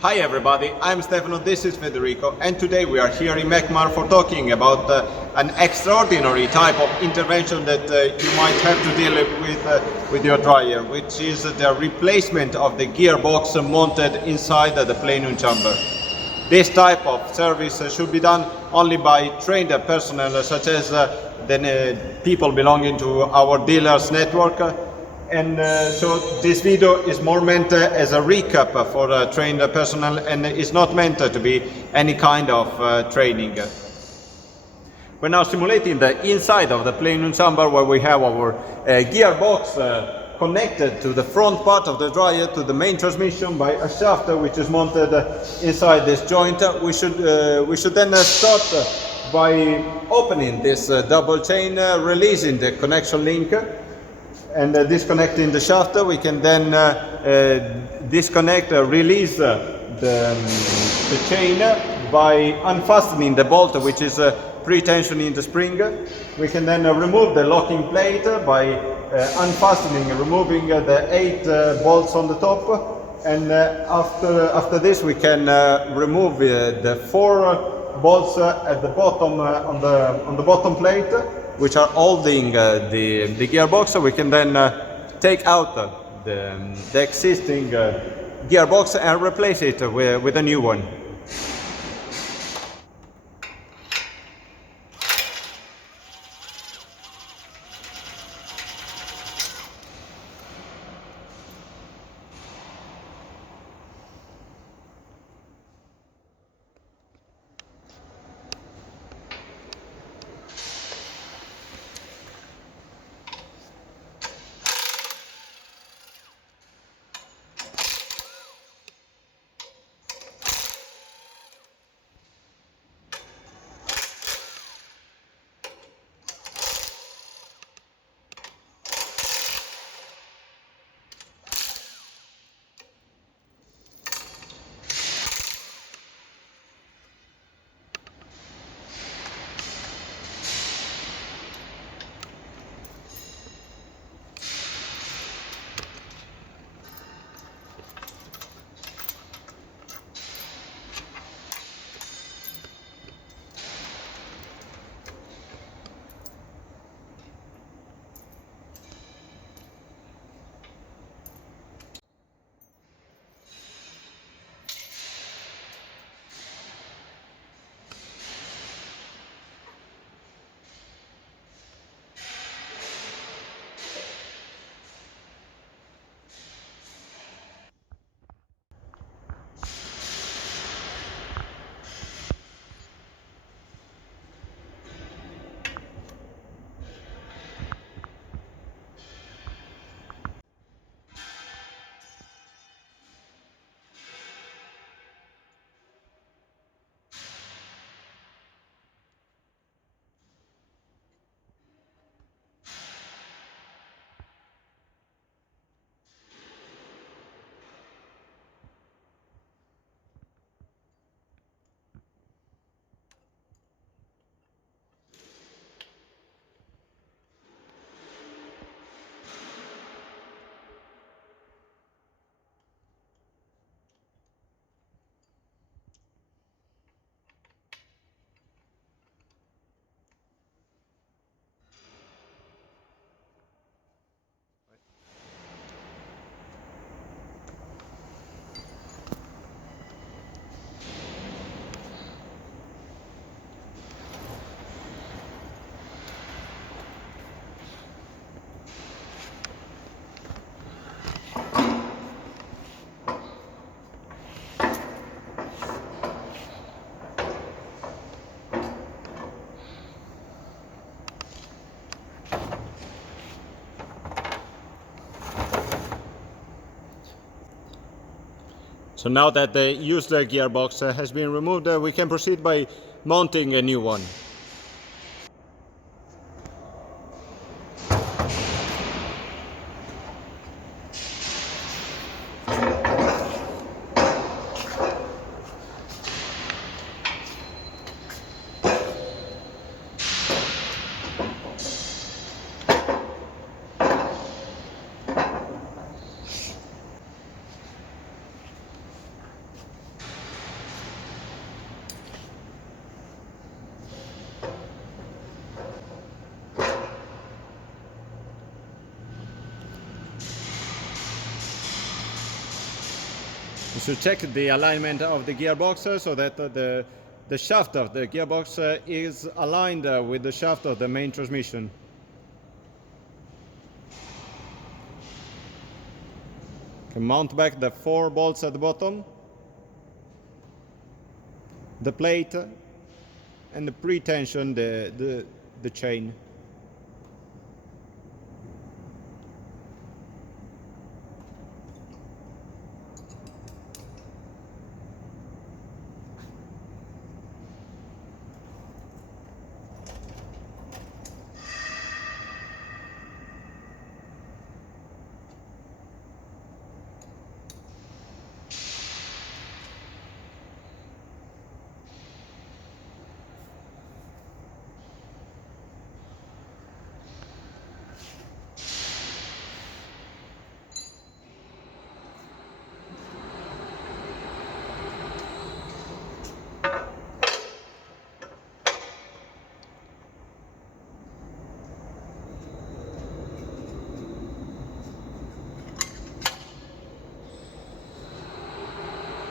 Hi everybody, I'm Stefano, this is Federico, and today we are here in Mecmar for talking about an extraordinary type of intervention that you might have to deal with your dryer, which is the replacement of the gearbox mounted inside the plenum chamber. This type of service should be done only by trained personnel such as the people belonging to our dealers network. So this video is more meant as a recap for trained personnel and is not meant to be any kind of training. We're now simulating the inside of the plenum chamber where we have our gearbox connected to the front part of the dryer to the main transmission by a shaft which is mounted inside this joint. We should then start by opening this double chain, releasing the connection link and disconnecting the shaft. We can then release the chain by unfastening the bolt which is pre-tensioning the spring. We can then remove the locking plate by removing the 8 bolts on the top, and after this we can remove the 4 bolts at the bottom on the bottom plate, which are holding the gearbox. So we can then take out the existing gearbox and replace it with a new one. So now that the used gearbox has been removed, we can proceed by mounting a new one. to check the alignment of the gearbox so that the shaft of the gearbox is aligned with the shaft of the main transmission. Can mount back the 4 bolts at the bottom, the plate, and the pre-tension the chain.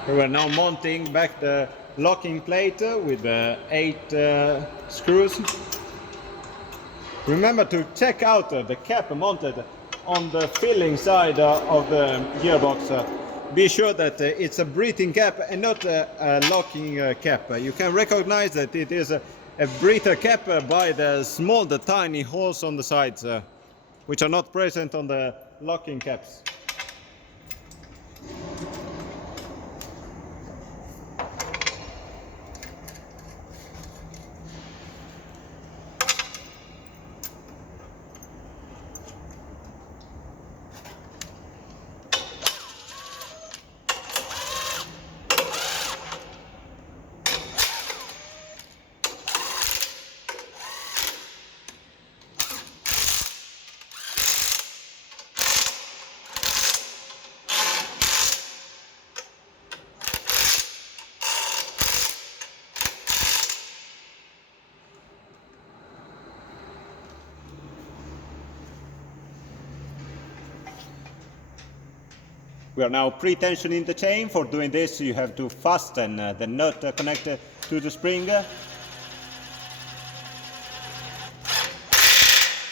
We are now mounting back the locking plate with 8 screws. Remember to check out the cap mounted on the filling side of the gearbox. Be sure that it's a breathing cap and not a locking cap. You can recognize that it is a breather cap by the tiny holes on the sides, which are not present on the locking caps. We are now pre-tensioning the chain. For doing this, you have to fasten the nut connected to the spring. Check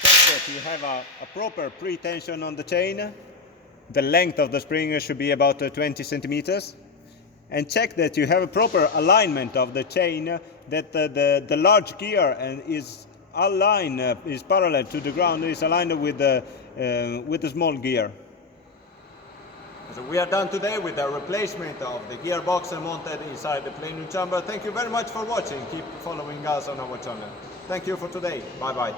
that you have a proper pre-tension on the chain. The length of the spring should be about 20 centimeters. And check that you have a proper alignment of the chain, that the large gear is aligned, is parallel to the ground, is aligned with the small gear. So we are done today with the replacement of the gearbox mounted inside the plenum chamber. Thank you very much for watching. Keep following us on our channel. Thank you for today. Bye bye.